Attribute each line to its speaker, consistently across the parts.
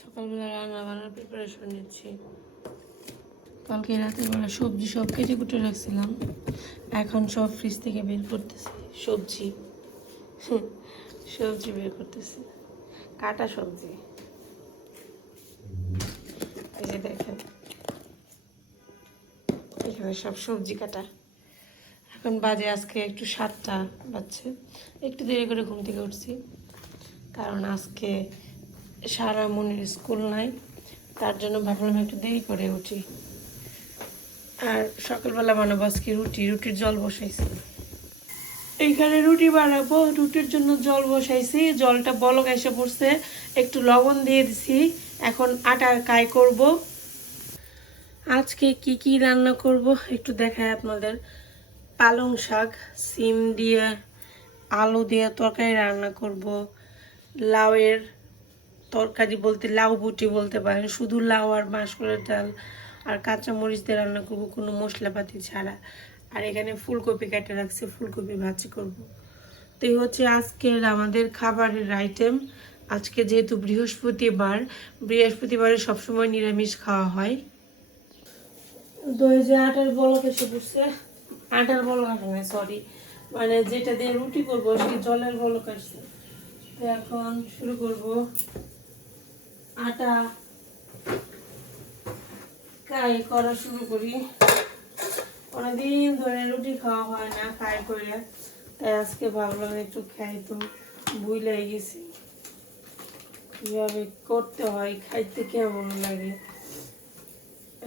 Speaker 1: সকালবেলা রান্না বান্নার প্রিপারেশন নিচ্ছি। কালকে রাতের বেলা সবজি সব কেটে কুটে রাখছিলাম। এখন সব ফ্রিজ থেকে বের করতেছি। সবজি। সবজি বের করতেছি। কাটা সবজি। এই যে দেখেন। এখানে সব সবজি কাটা। এখন বাজে আজকে একটু সাতটা বাজছে। একটু দেরি করে ঘুম থেকে উঠছি। কারণ আজকে সারা মনের স্কুল নাই, তার জন্য ভাবলাম একটু দেরি করে উঠি। আর সকালবেলা বানাবো আজকে রুটি, রুটির জল বসাইছি। এইখানে রুটি বানাবো, রুটির জন্য জল বসাইছি, জলটা বলক এসে পড়ছে, একটু লবণ দিয়ে দিছি, এখন আটার কাই করব। আজকে কি কি রান্না করব একটু দেখায় আপনাদের। পালং শাক, সিম দিয়ে, আলু দিয়ে তরকারি রান্না করব, লাউয়ের তরকারি বলতে লাউ বুটি বলতে পারেন, শুধু লাউ আর মাসকলের ডাল আর কাঁচা মরিচ দিয়ে রান্না করব, কোনো মশলাপাতি ছাড়া। আর এখানে ফুলকপি কেটে রাখছি, ফুলকপি ভাজি করব। তো এই হচ্ছে আজকের আমাদের খাবারের আইটেম আজকে যেহেতু বৃহস্পতিবার, বৃহস্পতিবারে সবসময় নিরামিষ খাওয়া হয়। সরি মানে যেটা দিয়ে রুটি করব, সেই জলের বলক আসছে। তো এখন শুরু করব। আটা কাই করা শুরু করি। অনেকদিন ধরে রুটি খাওয়া হয় না খাই করে। তাই আজকে ভাবলাম একটু খাই তো বুঝলে গেছি। কীভাবে করতে হয়, খাইতে কেমন লাগে?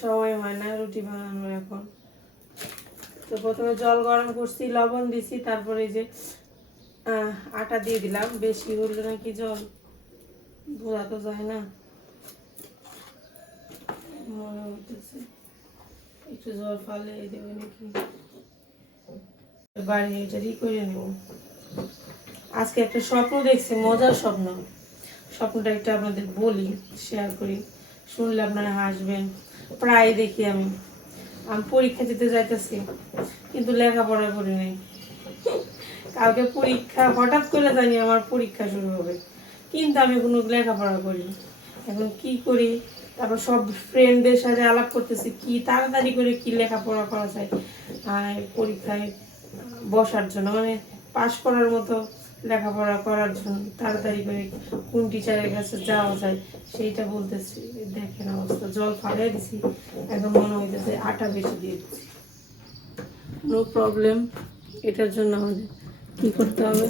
Speaker 1: সময় হয় না রুটি বানানোর এখন। তো প্রথমে জল গরম করছি, লবণ দিছি, তারপরে যে আটা দিয়ে দিলাম। বেশি হলো নাকি জল? বোঝা তো যায় না। মনে হইতেছে। একটু জল ফালে দেবে নাকি? বাড়ি এটারই করে নেব। আজকে একটা স্বপ্ন দেখছি, মজার স্বপ্ন। স্বপ্নটা একটু আপনাদের বলি শেয়ার করি। শুনলে আপনারা হাসবেন। প্রায় দেখি আমি। আমি পরীক্ষা দিতে যাইতেছি, কিন্তু লেখাপড়া করি নাই। কালকে পরীক্ষা, হঠাৎ করে জানি আমার পরীক্ষা শুরু হবে। কিন্তু আমি কোনো লেখাপড়া করি। এখন কি করি? তারপর সব ফ্রেন্ডদের সাথে আলাপ করতেছি, কি তাড়াতাড়ি করে কি লেখাপড়া করা যায়? পরীক্ষায় বসার জন্য মানে পাশ করার মতো লেখাপড়া করার জন্য তাড়াতাড়ি করে কোন টিচারের কাছে যাওয়া যায়, সেইটা বলতেছি, দেখেন অবস্থা, জল ফালিয়ে দিছি একদম মনে হইতেছে আটা বেশি দিয়ে দিচ্ছি নো প্রবলেম এটার জন্য আমাদের কি করতে হবে?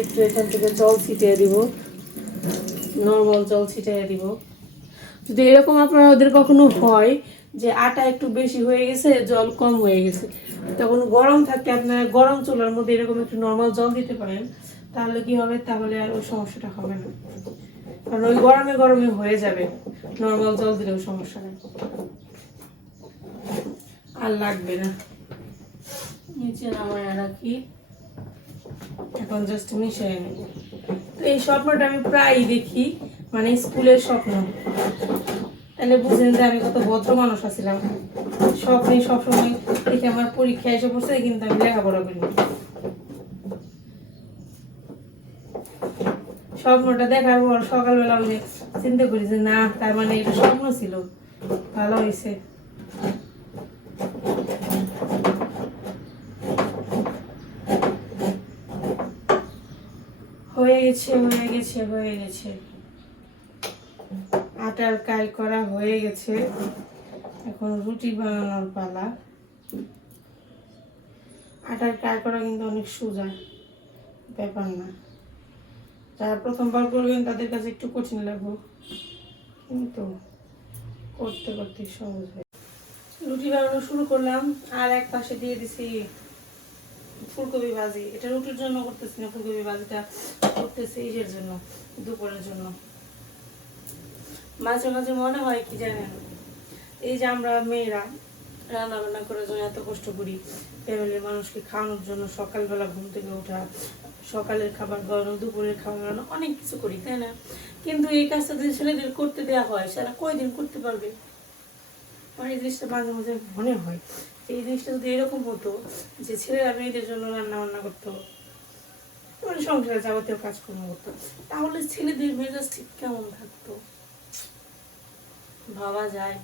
Speaker 1: একটু এখান থেকে জল ছিটিয়ে দিব। নর্মাল জল ছিটিয়ে দিব। যদি এরকম আপনার ওদের কখনো হয় যে আটা একটু বেশি হয়ে গেছে, জল কম হয়ে গেছে, তখন গরম থাকতে আপনারা গরম চুলার মধ্যে এরকম একটু নর্মাল জল দিতে পারেন, তাহলে কি হবে? তাহলে আর ওই সমস্যাটা হবে না। কারণ ওই গরমে গরমে হয়ে যাবে। নর্মাল জল দিলেও সমস্যা নেই। আর লাগবে না। নিচে নামায় রাখি। এখন জাস্ট মিশিয়ে নেব। তো এই স্বপ্নটা আমি প্রায়ই দেখি মানে স্কুলের স্বপ্ন। তাহলে বুঝেন যে আমি কত ভদ্র মানুষ আছিলাম। স্বপ্নে সবসময় দেখে আমার পরীক্ষা এসে পড়ছে, কিন্তু আমি লেখাপড়া করি স্বপ্নটা দেখার পর সকালবেলা আমি চিন্তা করি যে, না, তার মানে এটা স্বপ্ন ছিল। ভালো হয়েছে হয়ে গেছে, হয়ে গেছে হয়ে গেছে। আটার কাই করা হয়ে গেছে। এখন রুটি বানানোর পালা। আটার কাই করা কিন্তু অনেক সোজা ব্যাপার না। যারা প্রথমবার করবেন, তাদের কাছে একটু কঠিন লাগবে। কিন্তু করতে করতে সহজ হয় রুটি বানানো শুরু করলাম। আর এক পাশে দিয়ে দিছি ফুলকপি ভাজি, এটা রুটির জন্য করতেছি না, ফুলকপি ভাজিটা করতেছি ইসের জন্য, দুপুরের জন্য। মাঝে মাঝে মনে হয় কি জানেন, এই যে আমরা মেয়েরা রান্না বান্না করার জন্য এত কষ্ট করি, ফ্যামিলির মানুষকে খাওয়ানোর জন্য সকালবেলা ঘুম থেকে ওঠা, সকালের খাবার বানানো দুপুরের খাবার বানানো অনেক কিছু করি, তাই না? কিন্তু এই কাজটা যদি ছেলেদের করতে দেওয়া হয় সেটা কয়দিন করতে পারবে? এই জিনিসটা মাঝে মাঝে মনে হয়। এই জিনিসটা যদি এরকম হতো যে ছেলেরা মেয়েদের জন্য রান্না বান্না করতো মানে সংসারে যাবতীয় কাজকর্ম করতো, তাহলে ছেলেদের মেজাজ ঠিক কেমন থাকতো? ভাবা যায়।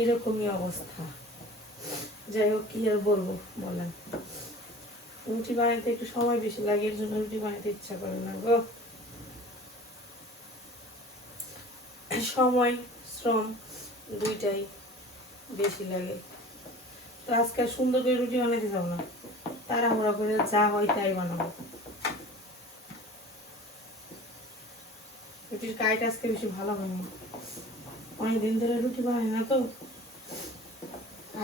Speaker 1: এরকমই অবস্থা। যাই হোক, কি আর বলব বলেন? রুটি বানাইতে একটু সময় বেশি লাগে, এর জন্য রুটি বানাইতে ইচ্ছা করে না গো। সময়, শ্রম দুইটাই বেশি লাগে। তো আজকে সুন্দর করে রুটি বানাইতে যাব না। তাড়াহুড়া করে যা হয় তাই বানাবো। রুটির কাইটা আজকে বেশি ভালো হয়নি। অনেকদিন ধরে রুটি বানাই না তো।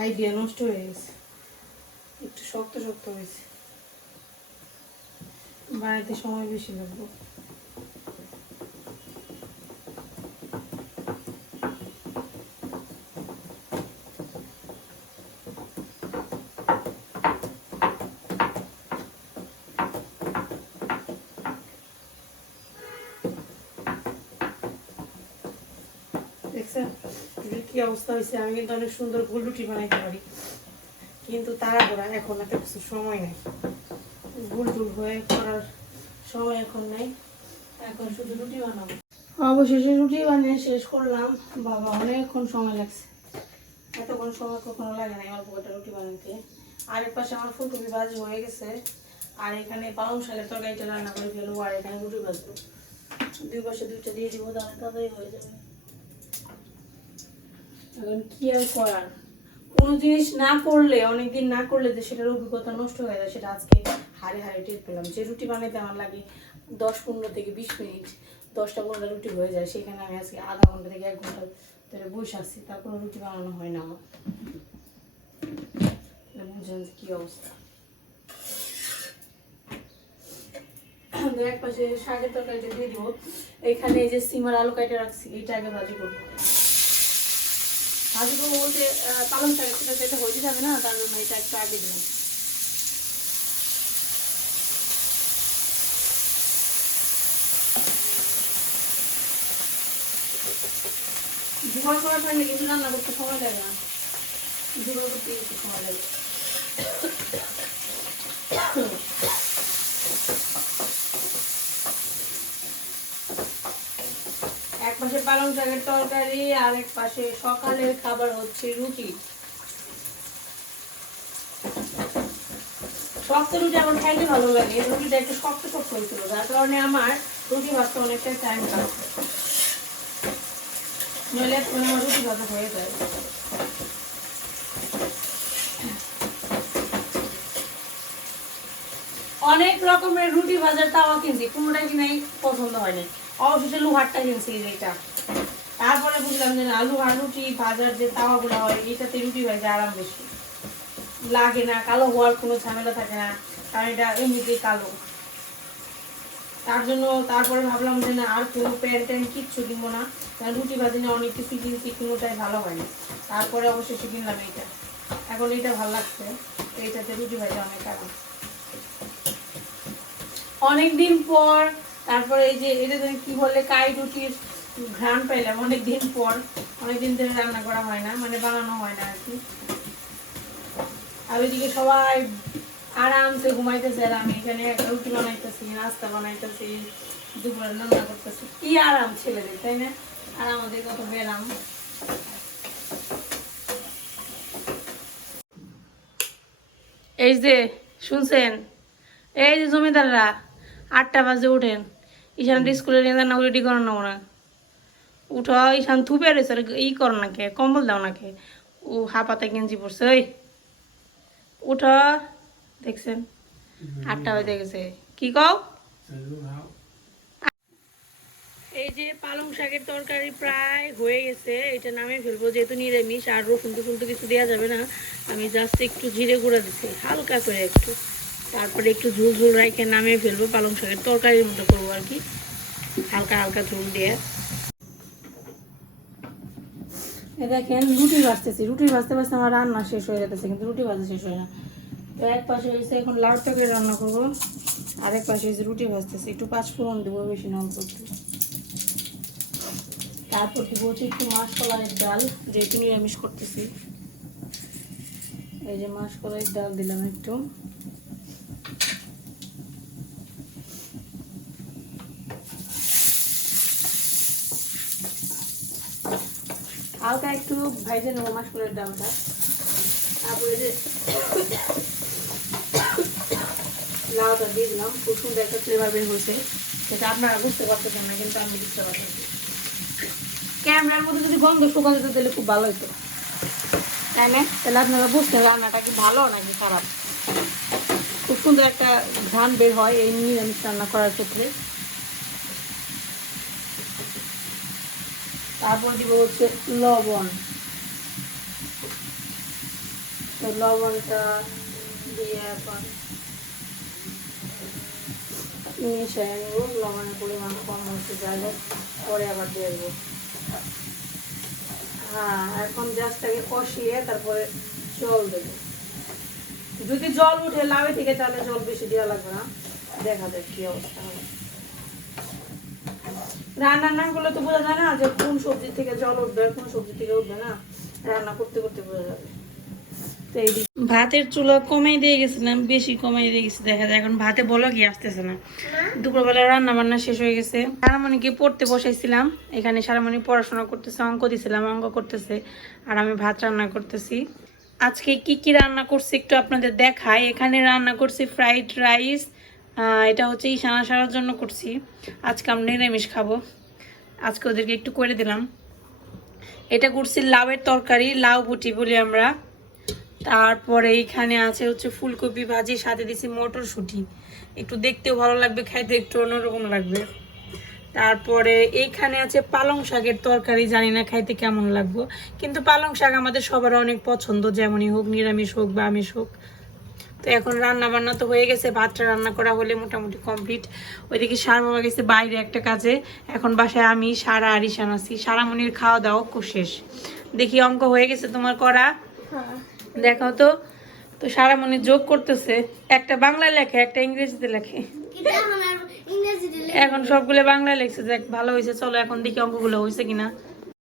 Speaker 1: আইডিয়া নষ্ট হয়ে গেছে। একটু শক্ত শক্ত হয়েছে। বানাইতে সময় বেশি লাগবে দেখছেন রুটির কি অবস্থা হয়েছে। আমি কিন্তু অনেক সুন্দর গোল রুটি বানাইতে পারি। কিন্তু তাড়াহুড়া, এখন এত কিছু সময় নেই। ভুল টুল হয়ে করার সময় এখন নেই। এখন শুধু রুটি বানাবো। অবশেষে রুটি বানিয়ে শেষ করলাম। বাবা, অনেকক্ষণ সময় লাগছে। এতক্ষণ সময় কখনো লাগে না অল্প কটা রুটি বানাতে আর এক পাশে আমার ফুলকপি ভাজি হয়ে গেছে। আর এখানে পালং শাকের তরকারিটা রান্না করে ফেলব, আর এখানে রুটি ভাজবো। দুই পাশে দুইটা দিয়ে দিব, তাহলে তাড়াতাড়ি হয়ে যাবে। এখন কি আর করার? কোনো জিনিস না করলে, অনেকদিন না করলে যে সেটার অভিজ্ঞতা নষ্ট হয়ে যায়, সেটা আজকে হারে হারে টের পেলাম। যে রুটি বানাইতে আমার লাগে দশ পনেরো থেকে বিশ মিনিট, দশটা পনেরোটা রুটি হয়ে যায়, সেখানে আমি আজকে আধা ঘণ্টা থেকে এক ঘণ্টা ধরে বসে আসছি তারপরে রুটি বানানো হয় না আমার। তাহলে কি অবস্থা। এক পাশে শাকের তরকারিটা দিয়ে দিব। এখানে যে সিমার আলু কাইটা রাখছি, এটা আগে ভাজি করব। করব বলতে পালং শাক, সেটা যেটা হয়ে যাবে না, তার জন্য এটা একটু আগে দিলাম। জোগাড় করার টাইমে কিন্তু রান্না করতে সময় লাগে না। জোগাড় করতে সময় লাগে এক পাশে পালং শাকের তরকারি, আর এক পাশে সকালের খাবার হচ্ছে রুটি। শক্ত রুটি আমার খাইতে ভালো লাগে, রুটিটা একটু শক্ত শক্ত হয়েছিল, যার কারণে আমার রুটি ভাজতে অনেকটা টাইম লাগছে নইলে আমার রুটি ভাজা হয়ে যায়। অনেক রকমের রুটি ভাজার তাওয়া কিনছি কোনোটা কিনাই পছন্দ হয় হয়নি অবশেষে লোহারটা কিনছি এটা। তারপরে বুঝলাম যে না, লোহার রুটি ভাজার যে তাওয়াগুলো হয়, এটাতে রুটি ভাজা আরাম বেশি। লাগে না, কালো হওয়ার কোনো ঝামেলা থাকে না, কারণ এটা এমনিতেই কালো। তার জন্য তারপরে ভাবলাম যে না, আর কোনো প্যান্ট ট্যান্ট কিচ্ছু কিনবো না, কারণ রুটি ভাজি না অনেক কিছু কিনছি, কোনোটাই ভালো হয়নি। তারপরে অবশেষে কিনলাম এইটা এখন এইটা ভালো লাগছে, এইটাতে রুটি ভাজা অনেক আরাম। অনেকদিন পর তারপরে এই যে এটা যেন কি বললে, কাই রুটির ঘ্রাণ পাইলাম অনেকদিন পর। অনেক দিন ধরে রান্না করা হয় না মানে বানানো হয় না আর কি। আর ওইদিকে সবাই আরামসে ঘুমাইতেছে আর আমি এখানে রুটি বানাইতেছি, নাস্তা বানাইতেছি, দুপুরে রান্না করতেছি। কি আরাম ছেলেদের, তাই না? আর আমাদের কত বেরাম। এই যে, শুনছেন? এই যে জমিদাররা, আটটা বাজে উঠেন। ঈশান স্কুলে নিয়ে যান রেডি নেব না। উঠো ঈশান থুপে রয়েছে ই কর নাকে কম্বল দাও নাকে ও হাপাতে গেঞ্জি পড়ছে ওই। উঠো, দেখছেন? আটটা বাজে গেছে। কি কও? এই যে পালং শাকের তরকারি প্রায় হয়ে গেছে, এটা নামে ফেলব, যেহেতু নিরামিষ, আর রসুন টসুন তো কিছু দেওয়া যাবে না। আমি জাস্ট একটু জিরে গুঁড়া দিচ্ছি, হালকা করে একটু। তারপরে একটু ঝুল ঝুল রাইকে নামিয়ে ফেলব, পালং শাকের তরকারির মতো করব আর কি। হালকা হালকা ঝুল দিয়ে। দেখেন, রুটি ভাজতেছি। রুটি ভাজতে ভাজতে আমার রান্না শেষ হয়ে যেতেছে কিন্তু রুটি ভাজা শেষ হয় না। তো এক পাশে হয়েছে এখন লাউ তরকারি রান্না করব, আর এক পাশে হয়েছে রুটি ভাজতেছি। একটু পাঁচ ফোড়ন দেবো, বেশি নাম করতে তারপর দিব হচ্ছে একটু মাছ কলাইয়ের ডাল, যেহেতু নিরামিষ করতেছি। এই যে মাছ কলাইয়ের ডাল দিলাম একটু। হালকা একটু ভাইজে নেব মাসকলের ডালটা। তারপরে যে লাউটা দিয়ে দিলাম, খুব সুন্দর একটা ফ্লেভার বের হয়েছে। সেটা আপনারা বুঝতে পারতেছেন না, কিন্তু আমি বুঝতে পারতেছি ক্যামেরার মধ্যে যদি গন্ধ শুকান যেত, তাহলে খুব ভালো হতো তাই না? তাহলে আপনারা বুঝতে রান্নাটা কি ভালো নাকি খারাপ? খুব সুন্দর একটা ধান বের হয় এই নিরামিষ রান্না করার ক্ষেত্রে। তারপর দিব হচ্ছে লবণ। তো লবণটা দিয়ে এখন মিশিয়ে নেব। লবণের পরিমাণ কম হচ্ছে যাই পরে আবার দিয়ে দেবো। হ্যাঁ এখন গ্যাসটাকে কষিয়ে তারপরে জল দেবো। যদি জল উঠে লাভে থেকে, তাহলে জল বেশি দেওয়া লাগবে না। দেখা যাক কি অবস্থা হবে রান্নার নাম করলে তো বোঝা যায় না যে কোন সবজি থেকে জল উঠবে কোন সবজি থেকে উঠবে না। রান্না করতে করতে বোঝা যাবে। ভাতের চুলা কমাই দিয়ে গেছিলাম বেশি কমাই দিয়ে গেছি দেখা যায় এখন ভাতে বলো কি আসতেছে না। দুপুরবেলা রান্না বান্না শেষ হয়ে গেছে। সারামণিকে পড়তে বসাইছিলাম এখানে সারামণি পড়াশোনা করতেছে অঙ্ক দিছিলাম অঙ্ক করতেছে আর আমি ভাত রান্না করতেছি। আজকে কি কি রান্না করছি একটু আপনাদের দেখাই। এখানে রান্না করছি ফ্রাইড রাইস এটা হচ্ছে ইশানা সারার জন্য করছি। আজকে আমরা নিরামিষ খাব। আজকে ওদেরকে একটু করে দিলাম। এটা করছি লাউয়ের তরকারি, লাউ বুটি বলি আমরা। তারপরে এইখানে আছে হচ্ছে ফুলকপি ভাজি, সাথে দিছি মটরশুঁটি। একটু দেখতেও ভালো লাগবে, খাইতে একটু অন্যরকম লাগবে। তারপরে এইখানে আছে পালং শাকের তরকারি, জানি না খাইতে কেমন লাগবো। কিন্তু পালং শাক আমাদের সবার অনেক পছন্দ, যেমনই হোক, নিরামিষ হোক বা আমিষ হোক। তো এখন রান্না বান্না তো হয়ে গেছে ভাতটা রান্না করা হলে মোটামুটি কমপ্লিট ওইদিকে সার বাবা গেছে বাইরে একটা কাজে। এখন বাসায় আমি সারা আর ঈশান আছি। সারামণির খাওয়া দাওয়া খুব শেষ। দেখি অঙ্ক হয়ে গেছে তোমার করা? দেখাও তো। তো সারামণি যোগ করতেছে। একটা বাংলায় লেখে একটা ইংরেজিতে লেখে। এখন সবগুলো বাংলায় লেখছে। দেখ ভালো হয়েছে। চলো এখন দেখি অঙ্কগুলো হয়েছে কিনা।